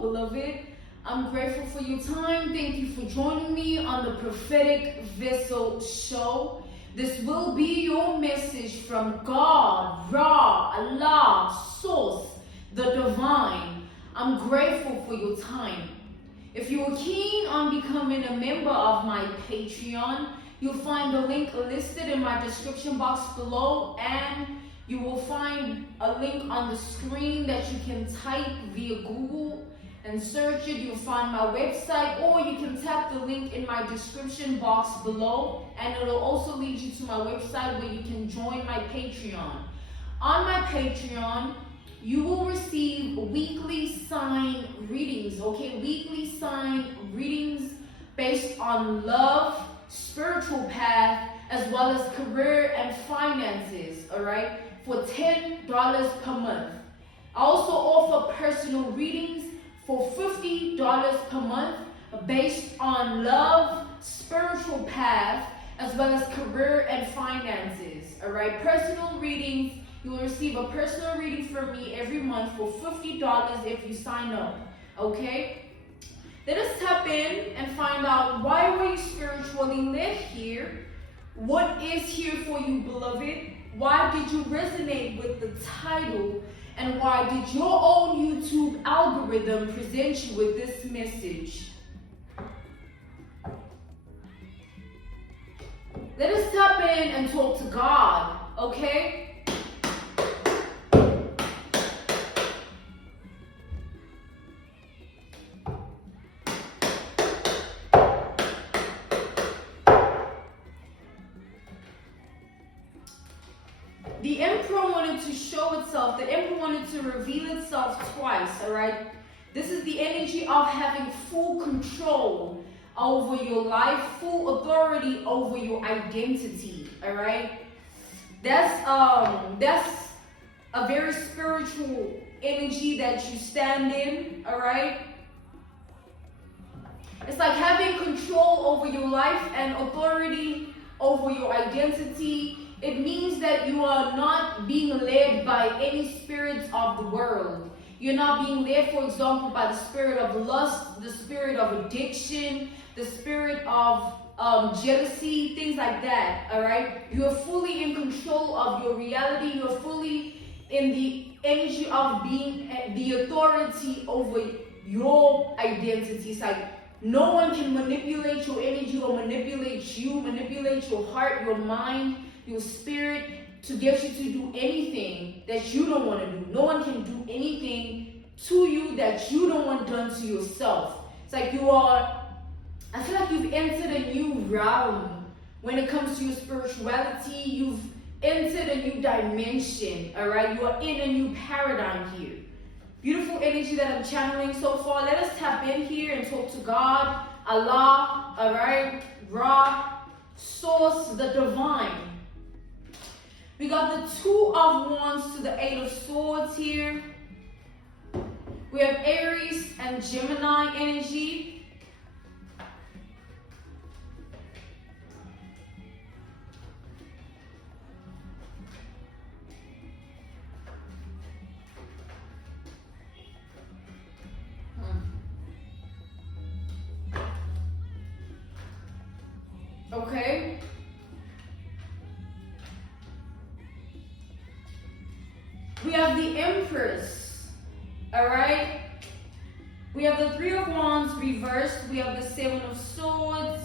beloved. I'm grateful for your time. Thank you for joining me on the Prophetic Vessel Show. This will be your message from God, Ra, Allah, Source, the Divine. I'm grateful for your time. If you are keen on becoming a member of my Patreon, you'll find the link listed in my description box below, and you will find a link on the screen that you can type via Google and search it. You'll find my website, or you can tap the link in my description box below, and it'll also lead you to my website where you can join my Patreon. On my Patreon, you will receive weekly sign readings, okay? Weekly sign readings based on love, spiritual path, as well as career and finances, all right? For $10 per month. I also offer personal readings for $50 per month based on love, spiritual path, as well as career and finances, all right? Personal readings, you will receive a personal reading from me every month for $50 if you sign up, okay? Let us tap in and find out, why were you spiritually led here? What is here for you, beloved? Why did you resonate with the title? And why did your own YouTube algorithm present you with this message? Let us tap in and talk to God, okay? The Emperor wanted to show itself, the Emperor wanted to reveal itself twice, all right? This is the energy of having full control over your life, full authority over your identity, all right? That's a very spiritual energy that you stand in, all right? It's like having control over your life and authority over your identity. It means that you are not being led by any spirits of the world. You're not being led, for example, by the spirit of lust, the spirit of addiction, the spirit of jealousy, things like that, all right? You are fully in control of your reality. You are fully in the energy of being the authority over your identity. It's like no one can manipulate your energy or manipulate you, manipulate your heart, your mind, your spirit, to get you to do anything that you don't want to do. No one can do anything to you that you don't want done to yourself. It's like I feel like you've entered a new realm when it comes to your spirituality. You've entered a new dimension, all right? You are in a new paradigm here. Beautiful energy that I'm channeling so far. Let us tap in here and talk to God, Allah, all right? Ra, Source, the Divine. We got the Two of Wands to the Eight of Swords here. We have Aries and Gemini energy. Okay. We have the Empress, all right? We have the Three of Wands reversed. We have the Seven of Swords.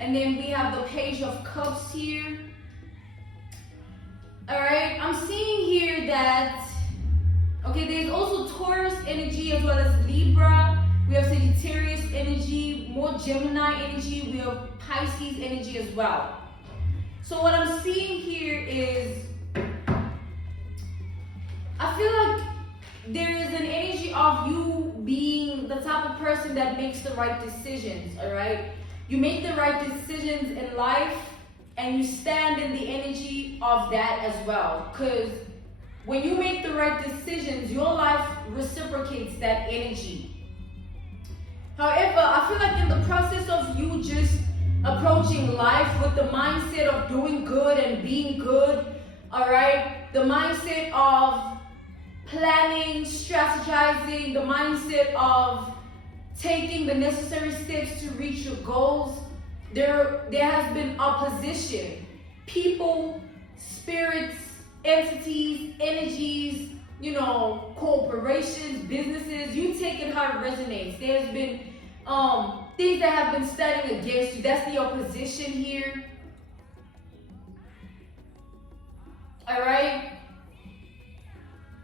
And then we have the Page of Cups here. All right, I'm seeing here that, okay, there's also Taurus energy as well as Libra. We have Sagittarius energy, more Gemini energy. We have Pisces energy as well. So what I'm seeing here is, I feel like there is an energy of you being the type of person that makes the right decisions, all right? You make the right decisions in life, and you stand in the energy of that as well. Because when you make the right decisions, your life reciprocates that energy. However, I feel like in the process of you just approaching life with the mindset of doing good and being good, all right? The mindset of planning, strategizing, the mindset of taking the necessary steps to reach your goals, there has been opposition. People, spirits, entities, energies, corporations, businesses. You take it how it resonates. There's been things that have been standing against you. That's the opposition here. Alright?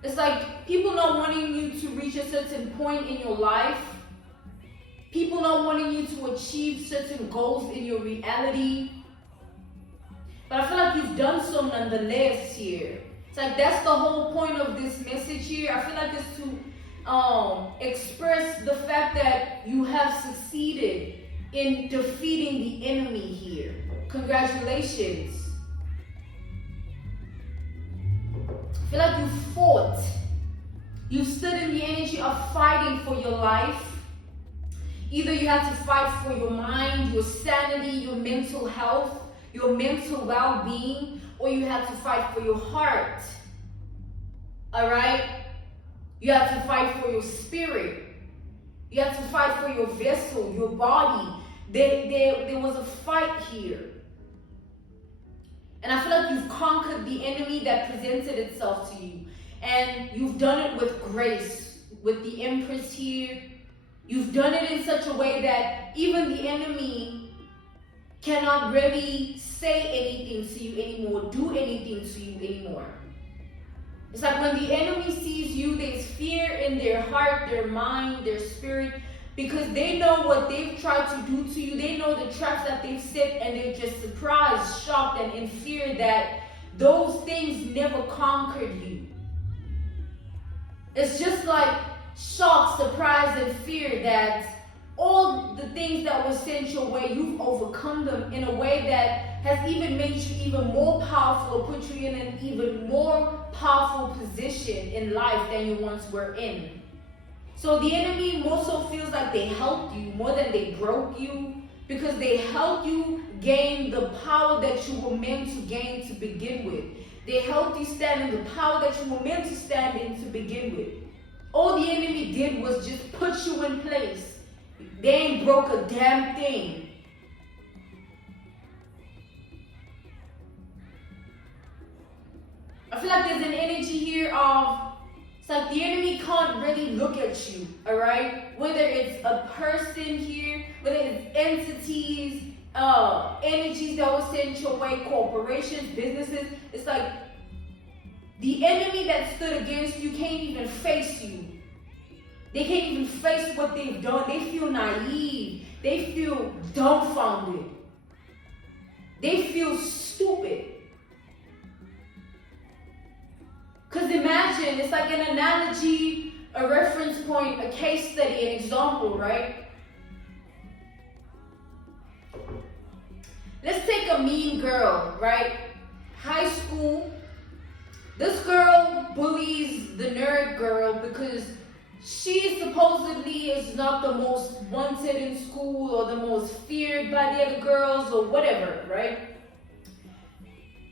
It's like people not wanting you to reach a certain point in your life. People not wanting you to achieve certain goals in your reality. But I feel like you've done so nonetheless here. It's like that's the whole point of this message here. I feel like it's to express the fact that you have succeeded in defeating the enemy here. Congratulations. I feel like you fought. You stood in the energy of fighting for your life. Either you had to fight for your mind, your sanity, your mental health, your mental well-being, or you had to fight for your heart. Alright? You had to fight for your spirit. You had to fight for your vessel, your body. There was a fight here. And I feel like you've conquered the enemy that presented itself to you. And you've done it with grace. With the Empress here, you've done it in such a way that even the enemy cannot really say anything to you anymore, do anything to you anymore. It's like when the enemy sees you, there's fear in their heart, their mind, their spirit, because they know what they've tried to do to you. They know the traps that they've set, and they're just surprised, shocked, and in fear that those things never conquered you. It's just like shock, surprise, and fear that all the things that were sent your way, you've overcome them in a way that has even made you even more powerful, or put you in an even more powerful position in life than you once were in. So the enemy more so feels like they helped you more than they broke you, because they helped you gain the power that you were meant to gain to begin with. They helped you stand in the power that you were meant to stand in to begin with. All the enemy did was just put you in place. They ain't broke a damn thing. I feel like there's an energy here of, it's like the enemy can't really look at you, alright? Whether it's a person here, whether it's entities, energies that were sent your way, corporations, businesses. It's like the enemy that stood against you can't even face you. They can't even face what they've done. They feel naive. They feel dumbfounded. They feel stupid. Because imagine, it's like an analogy, a reference point, a case study, an example, right? Let's take a mean girl, right? High school. This girl bullies the nerd girl because she supposedly is not the most wanted in school or the most feared by the other girls or whatever, right?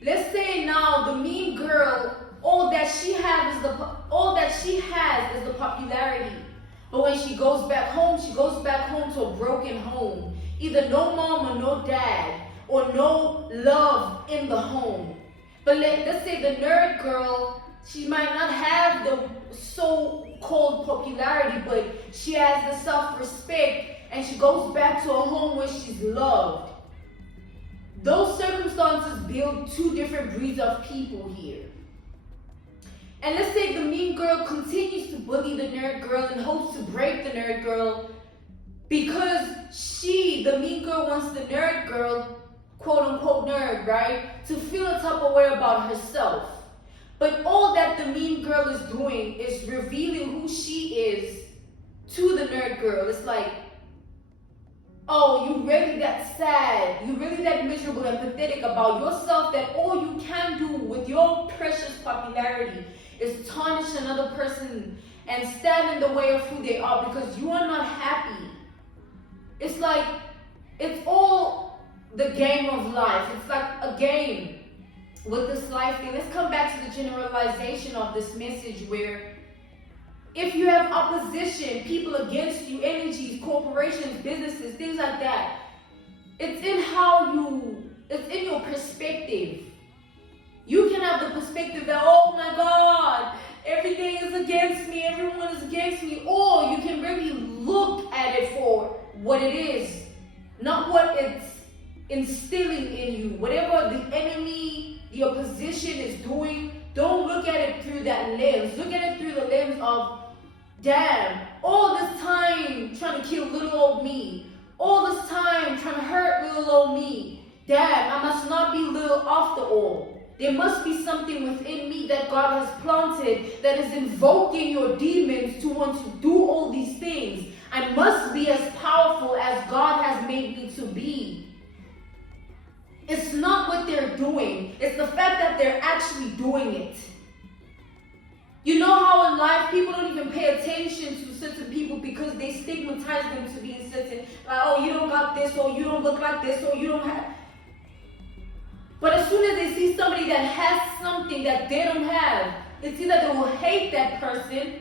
Let's say now the mean girl, all that she has is the popularity. But when she goes back home to a broken home. Either no mom or no dad, or no love in the home. But let's say the nerd girl, she might not have the so-called popularity, but she has the self-respect, and she goes back to a home where she's loved. Those circumstances build two different breeds of people here. And let's say the mean girl continues to bully the nerd girl and hopes to break the nerd girl because the mean girl, wants the nerd girl, quote unquote nerd, right, to feel a type of way about herself. But all that the mean girl is doing is revealing who she is to the nerd girl. It's like, oh, you really that sad, you really that miserable and pathetic about yourself that all you can do with your precious popularity is tarnish another person and stand in the way of who they are because you are not happy. It's like, it's all the game of life. It's like a game with this life thing. Let's come back to the generalization of this message where If you have opposition, people against you, energies, corporations, businesses, things like that, it's in your perspective. You can have the perspective that, oh my God, everything is against me, everyone is against me. Or you can really look at it for what it is, not what it's instilling in you. Whatever the enemy, the opposition is doing, don't look at it through that lens. Look at it through the lens of, damn, all this time trying to kill little old me. All this time trying to hurt little old me. Damn, I must not be little after all. There must be something within me that God has planted that is invoking your demons to want to do all these things. I must be as powerful as God has made me to be. It's not what they're doing. It's the fact that they're actually doing it. You know how in life people don't even pay attention to certain people because they stigmatize them to being certain. Like, oh, you don't got this, or you don't look like this, or you don't have... But as soon as they see somebody that has something that they don't have, it's either they will hate that person,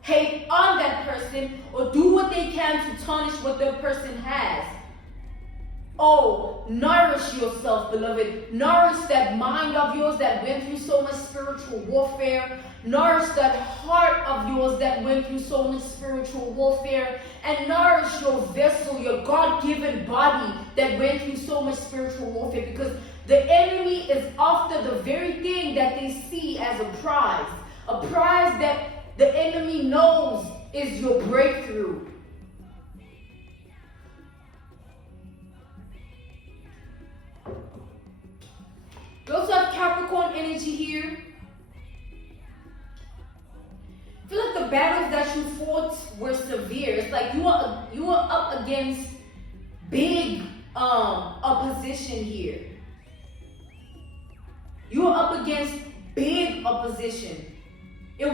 hate on that person, or do what they can to tarnish what the person has. Oh, nourish yourself, beloved. Nourish that mind of yours that went through so much spiritual warfare. Nourish that heart of yours that went through so much spiritual warfare. And nourish your vessel, your God-given body that went through so much spiritual warfare. Because the enemy is after the very thing that they see as a prize. A prize that the enemy knows is your breakthrough. We also have Capricorn energy here. I feel like the battles that you fought were severe. It's like you are up against big opposition here. You are up against big opposition. It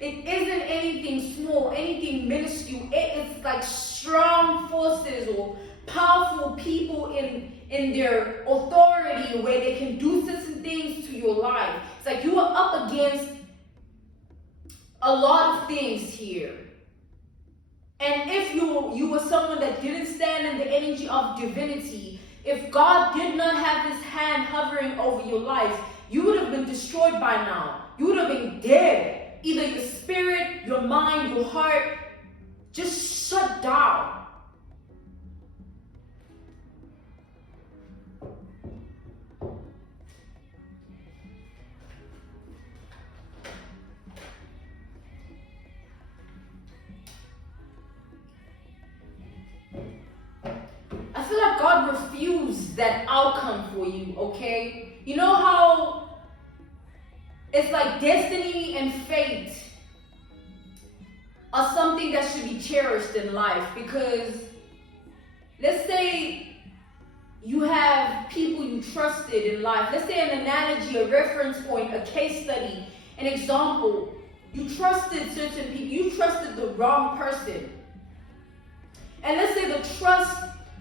isn't anything small, anything minuscule. It's like strong forces or powerful people in their authority where they can do certain things to your life. It's like you are up against a lot of things here. And if you were someone that didn't stand in the energy of divinity, if God did not have his hand hovering over your life, you would have been destroyed by now. You would have been dead. Either your spirit, your mind, your heart, just shut down. I feel like God refused that outcome for you, okay? You know how it's like destiny and fate are something that should be cherished in life, because let's say you have people you trusted in life. Let's say an analogy, a reference point, a case study, an example. You trusted certain people. You trusted the wrong person. And let's say the trust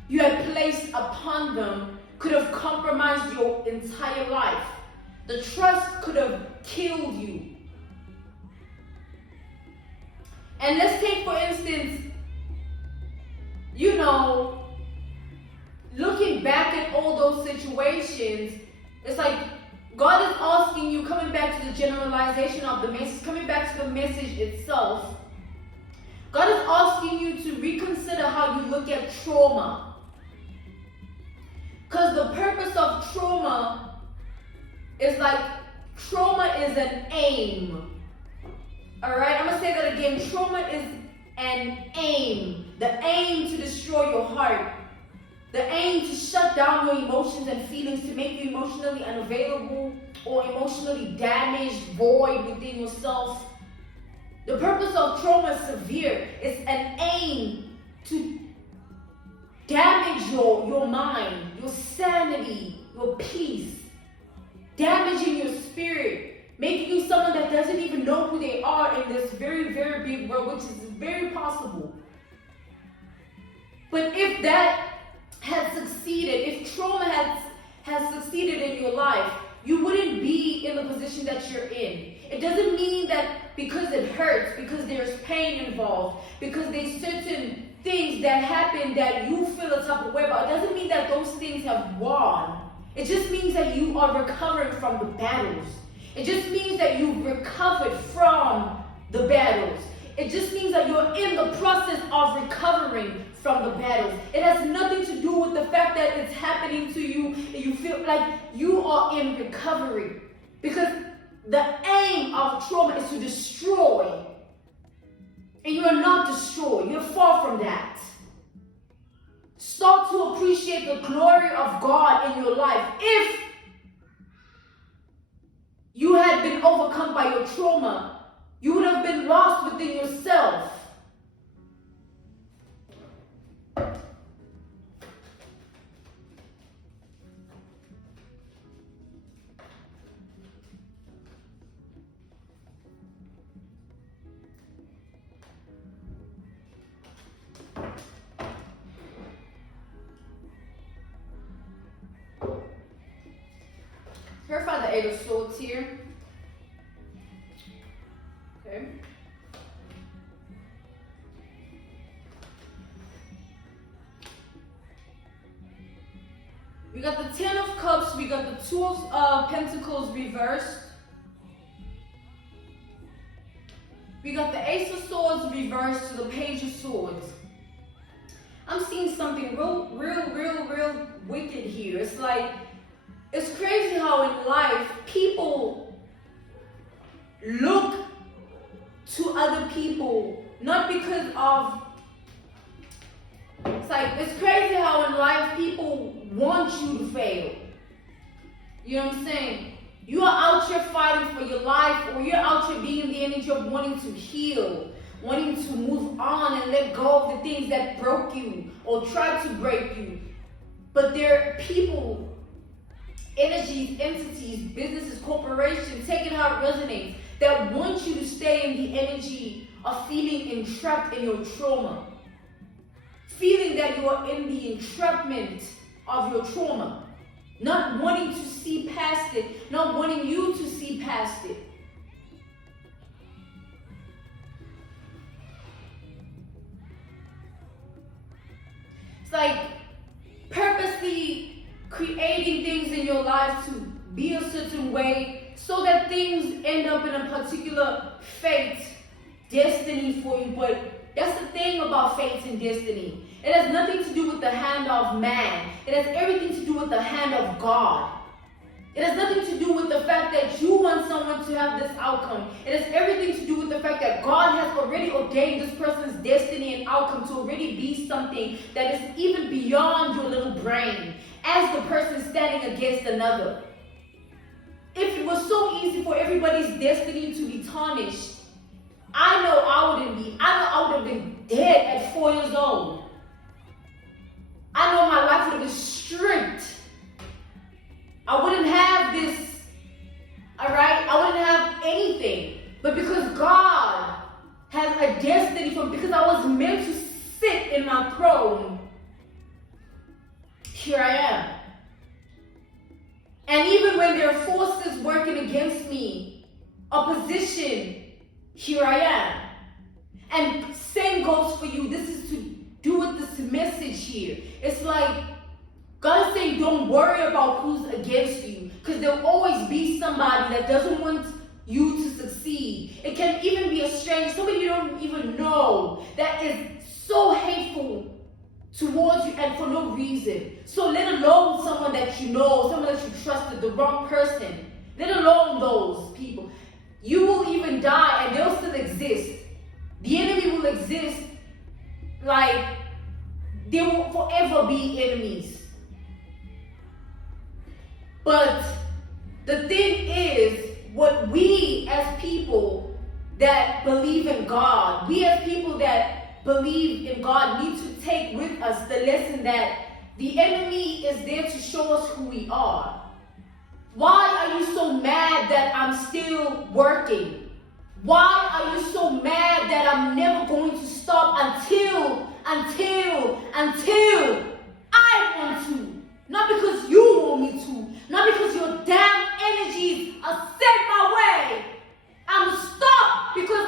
you had placed upon them could have compromised your entire life. The trust could have killed you. And let's take, for instance, looking back at all those situations, it's like God is asking you, coming back to the generalization of the message, coming back to the message itself, God is asking you to reconsider how you look at trauma. Because the purpose of trauma is an aim. Alright, I'm going to say that again. Trauma is an aim. The aim to destroy your heart. The aim to shut down your emotions and feelings, to make you emotionally unavailable or emotionally damaged, void within yourself. The purpose of trauma is severe. It's an aim to damage your mind, your sanity, your peace, damaging your spirit, making you someone that doesn't even know who they are in this very, very big world, which is very possible. But if that has succeeded, if trauma has succeeded in your life, you wouldn't be in the position that you're in. It doesn't mean that because it hurts, because there's pain involved, because there's certain things that happen that you feel a type of way about, it doesn't mean that those things have won. It just means that you are recovering from the battles. It just means that you've recovered from the battles. It just means that you're in the process of recovering from the battles. It has nothing to do with the fact that it's happening to you and you feel like you are in recovery. Because the aim of trauma is to destroy. And you are not destroyed. You're far from that. Start to appreciate the glory of God in your life. If you had been overcome by your trauma, you would have been lost within yourself. Purify the Eight of Swords here. Okay. We got the Ten of Cups, we got the Two of Pentacles reversed. We got the Ace of Swords reversed to the Page of Swords. I'm seeing something real wicked here. It's like, it's crazy how in life people look to other people, not because of, it's crazy how in life people want you to fail. You know what I'm saying? You are out here fighting for your life, or you're out here being in the energy of wanting to heal, wanting to move on and let go of the things that broke you or tried to break you. But there are people, energies, entities, businesses, corporations, take it how it resonates, that want you to stay in the energy of feeling entrapped in your trauma. Feeling that you are in the entrapment of your trauma. Not wanting to see past it, not wanting you to see past it. It's like purposely creating things in your life to be a certain way so that things end up in a particular fate, destiny for you. But that's the thing about fate and destiny. It has nothing to do with the hand of man. It has everything to do with the hand of God. It has nothing to do with the fact that you want someone to have this outcome. It has everything to do with the fact that God has already ordained this person's destiny and outcome to already be something that is even beyond your little brain, as the person standing against another. If it was so easy for everybody's destiny to be tarnished, I know I wouldn't be. I know I would have been dead at 4 years old. I know my life would have been stripped. I wouldn't have this, alright? I wouldn't have anything. But because God has a destiny for me, because I was meant to sit in my throne, here I am. And even when there are forces working against me, opposition, here I am. And same goes for you. This is to do with this message here. It's like God is saying, don't worry about who's against you, because there'll always be somebody that doesn't want you to succeed. It can even be a stranger, somebody you don't even know, that is so hateful towards you and for no reason. So let alone someone that you know, someone that you trusted, the wrong person. Let alone those people. You will even die and they'll still exist. The enemy will exist, like they will forever be enemies. But the thing is, what we as people that believe in God, we as people that believe in God need to take with us the lesson that the enemy is there to show us who we are. Why are you so mad that I'm still working? Why are you so mad that I'm never going to stop until I want to? Not because you want me to. Not because your damn energies are set my way. I'm stuck because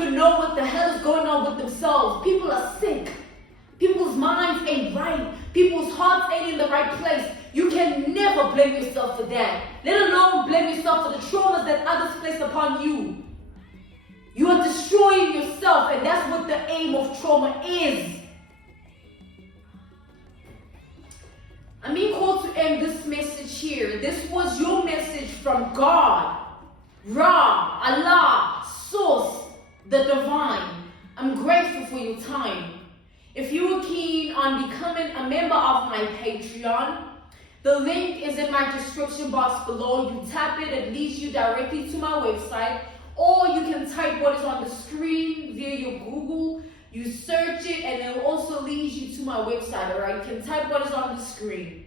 even know what the hell is going on with themselves. People are sick. People's minds ain't right. People's hearts ain't in the right place. You can never blame yourself for that. Let alone blame yourself for the traumas that others place upon you. You are destroying yourself, and that's what the aim of trauma is. I'm being called to end this message here. This was your message from God, Ra, Allah, Source, the Divine. I'm grateful for your time. If you are keen on becoming a member of my Patreon, the link is in my description box below. You tap it, it leads you directly to my website, or you can type what is on the screen via your Google. You search it and it will also lead you to my website, alright? You can type what is on the screen.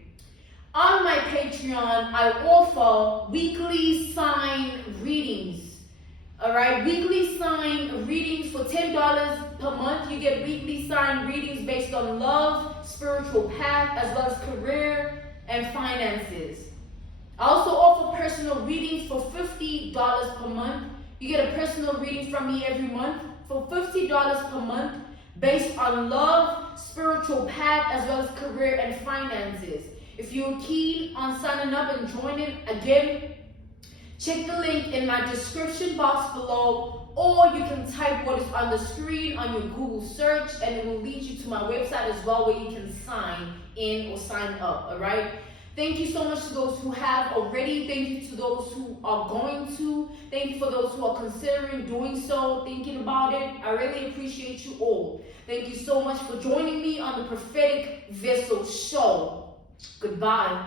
On my Patreon, I offer weekly sign readings, alright? Weekly sign readings for $10 per month. You get weekly sign readings based on love, spiritual path, as well as career and finances. I also offer personal readings for $50 per month. You get a personal reading from me every month for $50 per month based on love, spiritual path, as well as career and finances. If you're keen on signing up and joining, again, check the link in my description box below, or you can type what is on the screen on your Google search and it will lead you to my website as well, where you can sign in or sign up, all right? Thank you so much to those who have already. Thank you to those who are going to. Thank you for those who are considering doing so, thinking about it. I really appreciate you all. Thank you so much for joining me on the Prophetic Vessel Show. Goodbye.